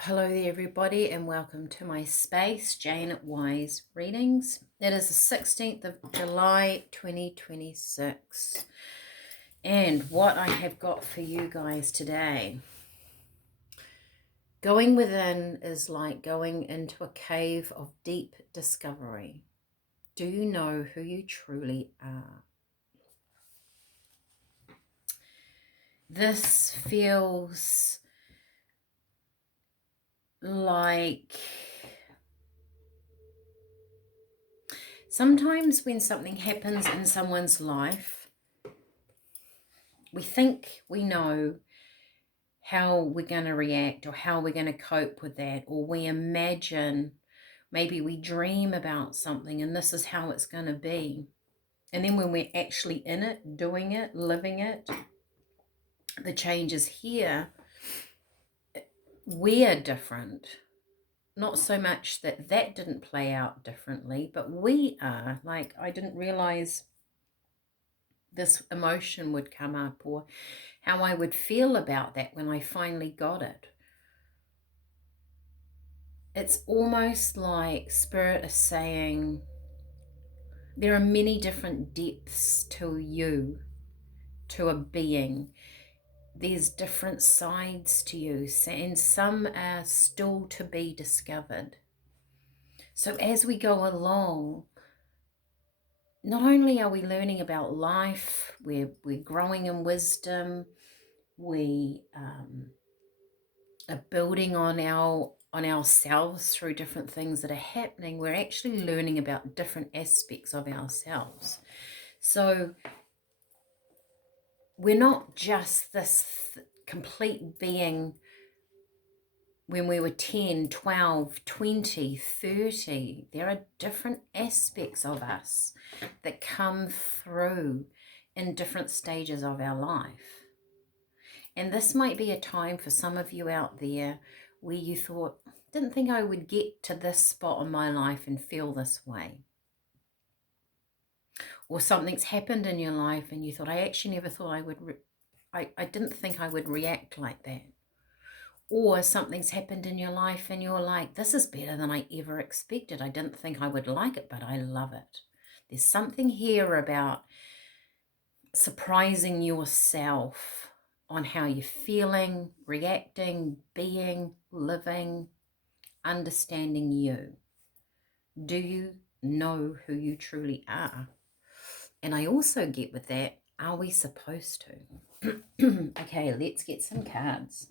Hello there everybody and welcome to my space, Jane Wise Readings. It is the 16th of July 2026 and what I have got for you guys today. Going within is like going into a cave of deep discovery. Do you know who you truly are? This feels like sometimes when something happens in someone's life, we think we know how we're going to react or how we're going to cope with that, or we imagine, maybe we dream about something and this is how it's going to be. And then when we're actually in it, doing it, living it, the changes here, we're different. Not so much that that didn't play out differently, but we are. Like, I didn't realize this emotion would come up, or how I would feel about that when I finally got it. It's almost like Spirit is saying there are many different depths to you, to a being. There's different sides to you, and some are still to be discovered. So as we go along, not only are we learning about life, we're growing in wisdom, we are building on ourselves through different things that are happening. We're actually learning about different aspects of ourselves. So we're not just this complete being when we were 10, 12, 20, 30. There are different aspects of us that come through in different stages of our life. And this might be a time for some of you out there where you thought, didn't think I would get to this spot in my life and feel this way. Or something's happened in your life and you thought, I actually never thought I would, I didn't think I would react like that. Or something's happened in your life and you're like, this is better than I ever expected. I didn't think I would like it, but I love it. There's something here about surprising yourself on how you're feeling, reacting, being, living, understanding you. Do you know who you truly are? And I also get with that, are we supposed to? Okay, let's get some cards.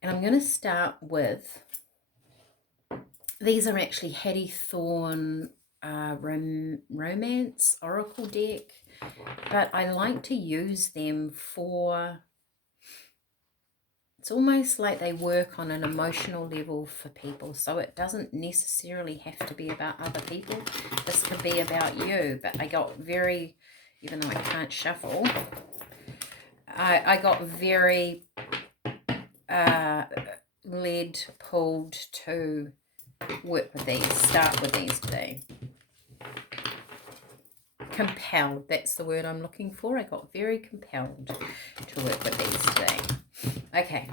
And I'm going to start with, these are actually Hattie Thorne Romance Oracle deck, but I like to use them for, it's almost like they work on an emotional level for people, so it doesn't necessarily have to be about other people. This could be about you, but I got very, even though I can't shuffle, I got very led, pulled to work with these, start with these today. Compelled, that's the word I'm looking for. I got very compelled to work with these today. Okay.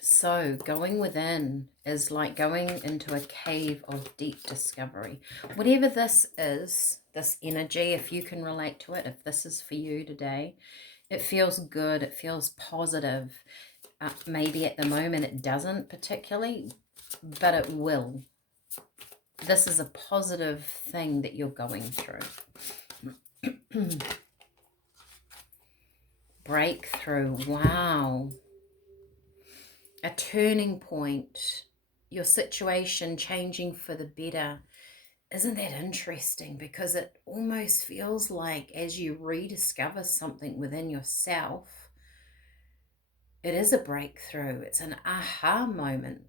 So going within is like going into a cave of deep discovery. Whatever this is, this energy, if you can relate to it, if this is for you today, it feels good, it feels positive. Maybe at the moment it doesn't particularly, but it will. This is a positive thing that you're going through. Breakthrough. Wow. A turning point. Your situation changing for the better. Isn't that interesting? Because it almost feels like as you rediscover something within yourself, it is a breakthrough. It's an aha moment.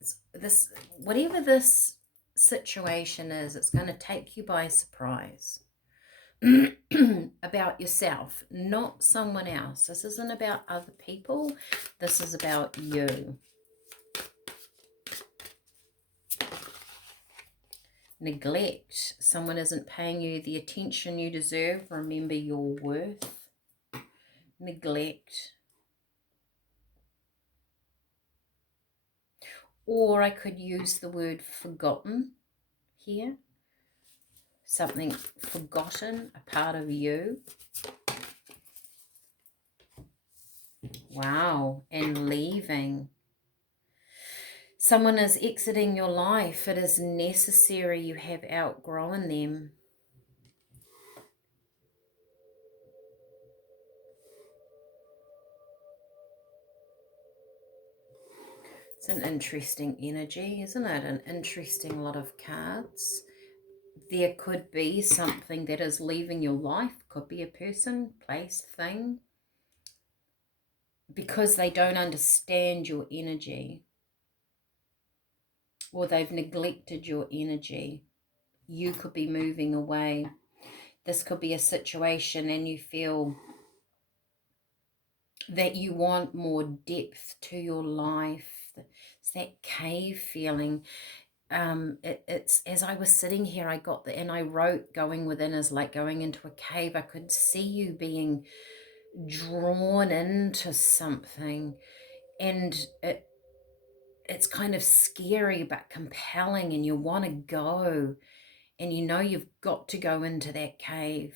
It's this, whatever this situation is, it's going to take you by surprise. About yourself, not someone else. This isn't about other people. This is about you. Neglect. Someone isn't paying you the attention you deserve. Remember your worth. Neglect. Or I could use the word forgotten here. Something forgotten, a part of you. Wow, and leaving. Someone is exiting your life. It is necessary. You have outgrown them. It's an interesting energy, isn't it? An interesting lot of cards. There could be something that is leaving your life. Could be a person, place, thing. Because they don't understand your energy. Or they've neglected your energy. You could be moving away. This could be a situation and you feel that you want more depth to your life. It's that cave feeling. It's as I was sitting here, I got and I wrote going within is like going into a cave. I could see you being drawn into something, and it's kind of scary but compelling, and you want to go, and you know you've got to go into that cave,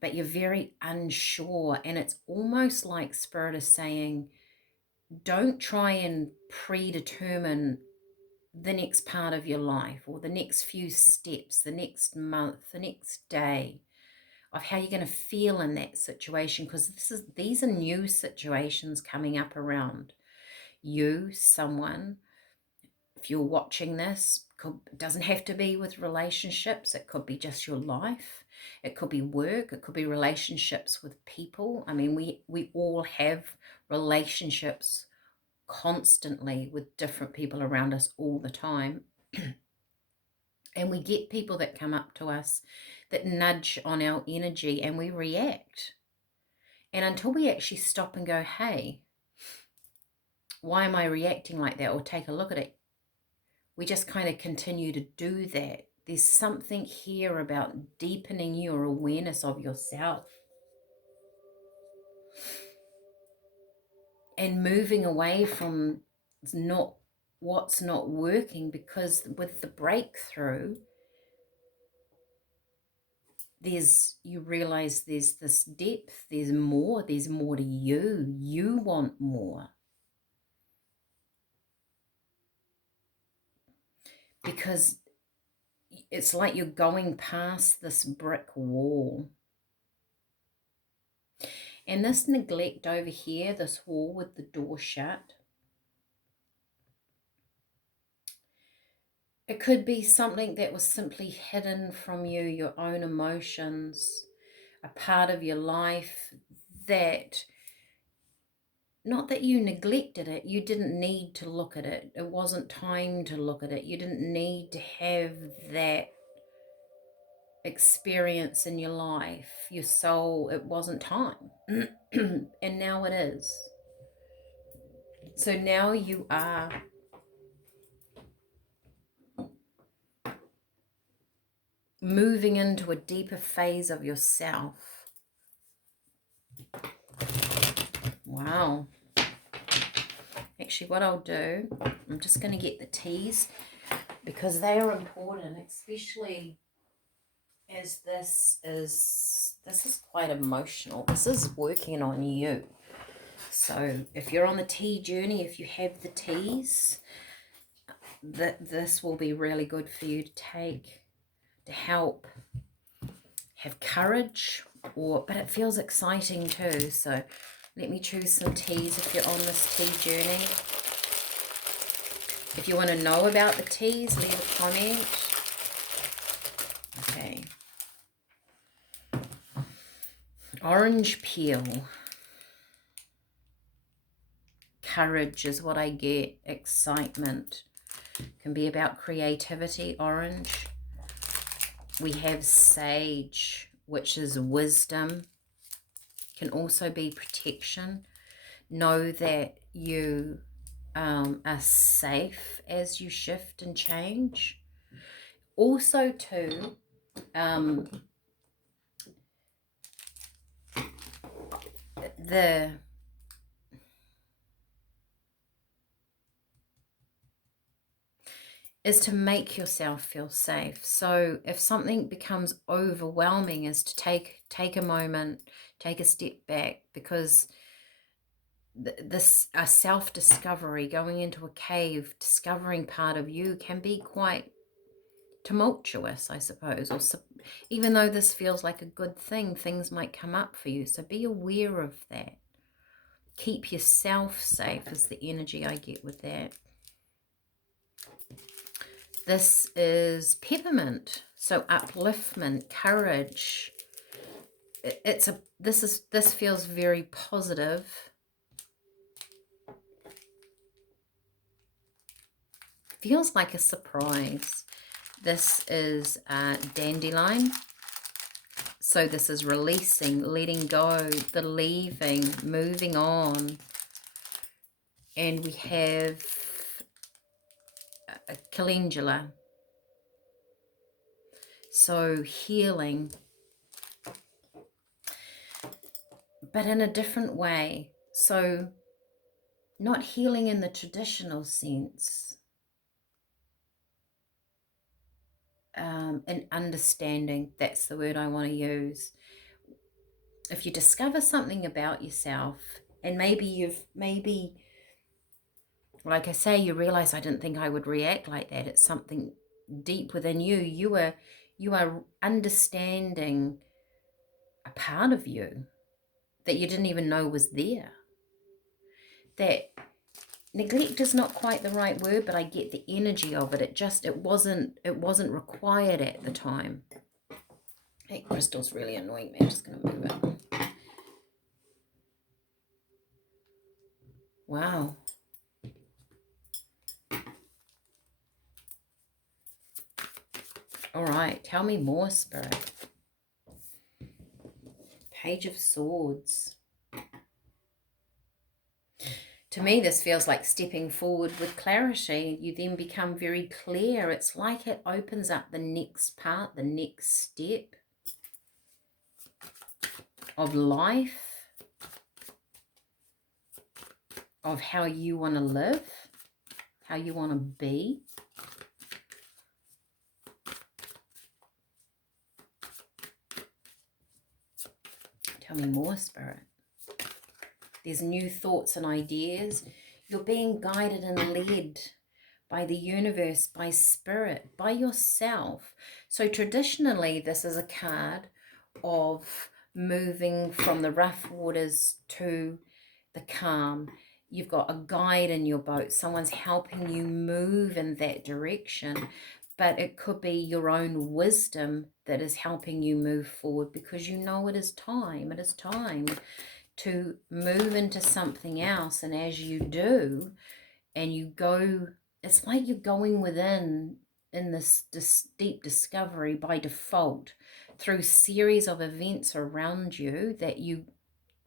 but you're very unsure, and it's almost like Spirit is saying, don't try and predetermine the next part of your life or the next few steps, the next month, the next day of how you're going to feel in that situation, because these are new situations coming up around you, someone. If you're watching this, it doesn't have to be with relationships. It could be just your life. It could be work. It could be relationships with people. I mean, we all have relationships constantly with different people around us all the time. And we get people that come up to us that nudge on our energy and we react. And until we actually stop and go, hey, why am I reacting like that? Or take a look at it. We just kind of continue to do that. There's something here about deepening your awareness of yourself and moving away from what's not working, because with the breakthrough, you realize there's this depth, there's more to you want more, because it's like you're going past this brick wall. And this neglect over here, this wall with the door shut, it could be something that was simply hidden from you, your own emotions, a part of your life that, not that you neglected it, you didn't need to look at it. It wasn't time to look at it. You didn't need to have that experience in your life, your soul. It wasn't time. And now it is. So now you are moving into a deeper phase of yourself. Wow. Actually, what I'll do, I'm just going to get the teas because they are important, especially as this is quite emotional. This is working on you. So if you're on the tea journey, if you have the teas, this will be really good for you to take to help have courage, but it feels exciting too. So let me choose some teas if you're on this tea journey. If you want to know about the teas, leave a comment. Okay. Orange peel. Courage is what I get. Excitement. Can be about creativity, orange. We have sage, which is wisdom. Can also be protection. Know that you are safe as you shift and change. Also too, is to make yourself feel safe. So if something becomes overwhelming, is to take a moment, take a step back, because this a self-discovery, going into a cave, discovering part of you, can be quite tumultuous, I suppose. Or even though this feels like a good thing, things might come up for you. So be aware of that. Keep yourself safe is the energy I get with that. This is peppermint, so upliftment, courage. This feels very positive. Feels like a surprise. This is dandelion. So this is releasing, letting go, the leaving, moving on. And we have a calendula. So healing, but in a different way. So not healing in the traditional sense, and understanding, that's the word I want to use. If you discover something about yourself, and maybe like I say, you realize, I didn't think I would react like that. It's something deep within you. You are understanding a part of you that you didn't even know was there. That neglect is not quite the right word, but I get the energy of it. It wasn't required at the time. Hey, crystal's really annoying me. I'm just going to move it. Wow. All right, tell me more, Spirit. Page of Swords. To me, this feels like stepping forward with clarity. You then become very clear. It's like it opens up the next part, the next step of life, of how you want to live, how you want to be. Tell me more, Spirit. There's new thoughts and ideas. You're being guided and led by the universe, by spirit, by yourself. So traditionally, this is a card of moving from the rough waters to the calm. You've got a guide in your boat. Someone's helping you move in that direction. But it could be your own wisdom that is helping you move forward, because you know it is time. It is time to move into something else. And as you do, and you go, it's like you're going within in this deep discovery by default, through series of events around you that you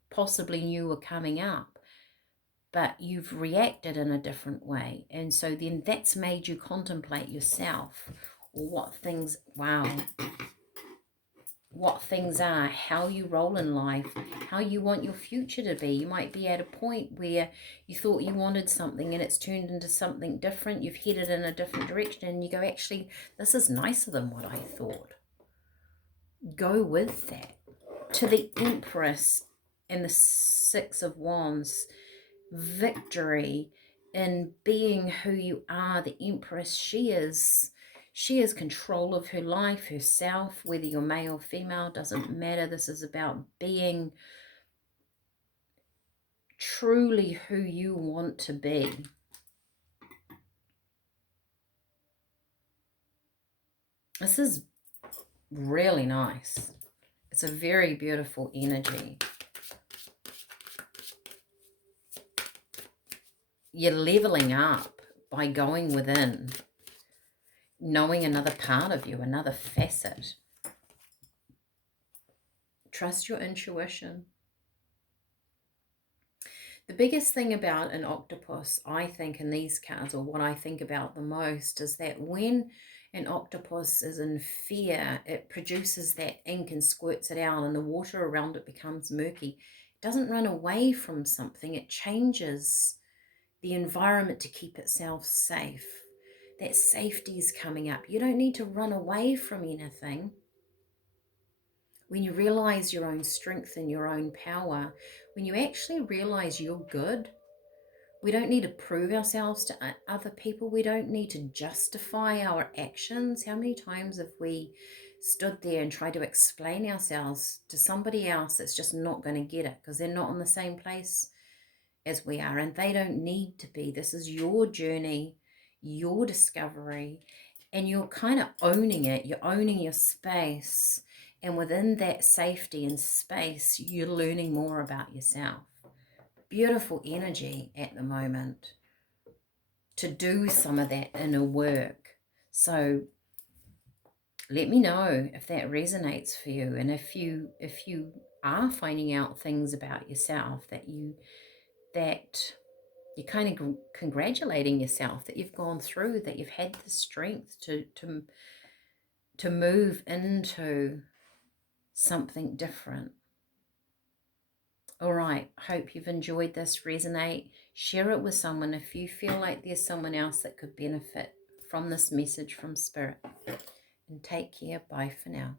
possibly knew were coming up, but you've reacted in a different way. And so then that's made you contemplate yourself, or what things, wow, what things are, how you roll in life, how you want your future to be. You might be at a point where you thought you wanted something and it's turned into something different. You've headed in a different direction, and you go, actually, this is nicer than what I thought. Go with that. To the Empress and the Six of Wands, victory in being who you are. The Empress, she is control of her life, herself, whether you're male or female, doesn't matter. This is about being truly who you want to be. This is really nice. It's a very beautiful energy. You're leveling up by going within, knowing another part of you, another facet. Trust your intuition. The biggest thing about an octopus, I think, in these cards, or what I think about the most, is that when an octopus is in fear, it produces that ink and squirts it out, and the water around it becomes murky. It doesn't run away from something. It changes the environment to keep itself safe. That safety is coming up. You don't need to run away from anything. When you realize your own strength and your own power, when you actually realize you're good, we don't need to prove ourselves to other people. We don't need to justify our actions. How many times have we stood there and tried to explain ourselves to somebody else that's just not going to get it because they're not in the same place as we are, and they don't need to be. This is your journey, your discovery, and you're kind of owning it. You're owning your space, and within that safety and space, you're learning more about yourself. Beautiful energy at the moment to do some of that inner work. So let me know if that resonates for you, and if you are finding out things about yourself that you're kind of congratulating yourself that you've gone through, that you've had the strength to move into something different. All right, hope you've enjoyed this. Resonate, share it with someone if you feel like there's someone else that could benefit from this message from Spirit. And take care. Bye for now.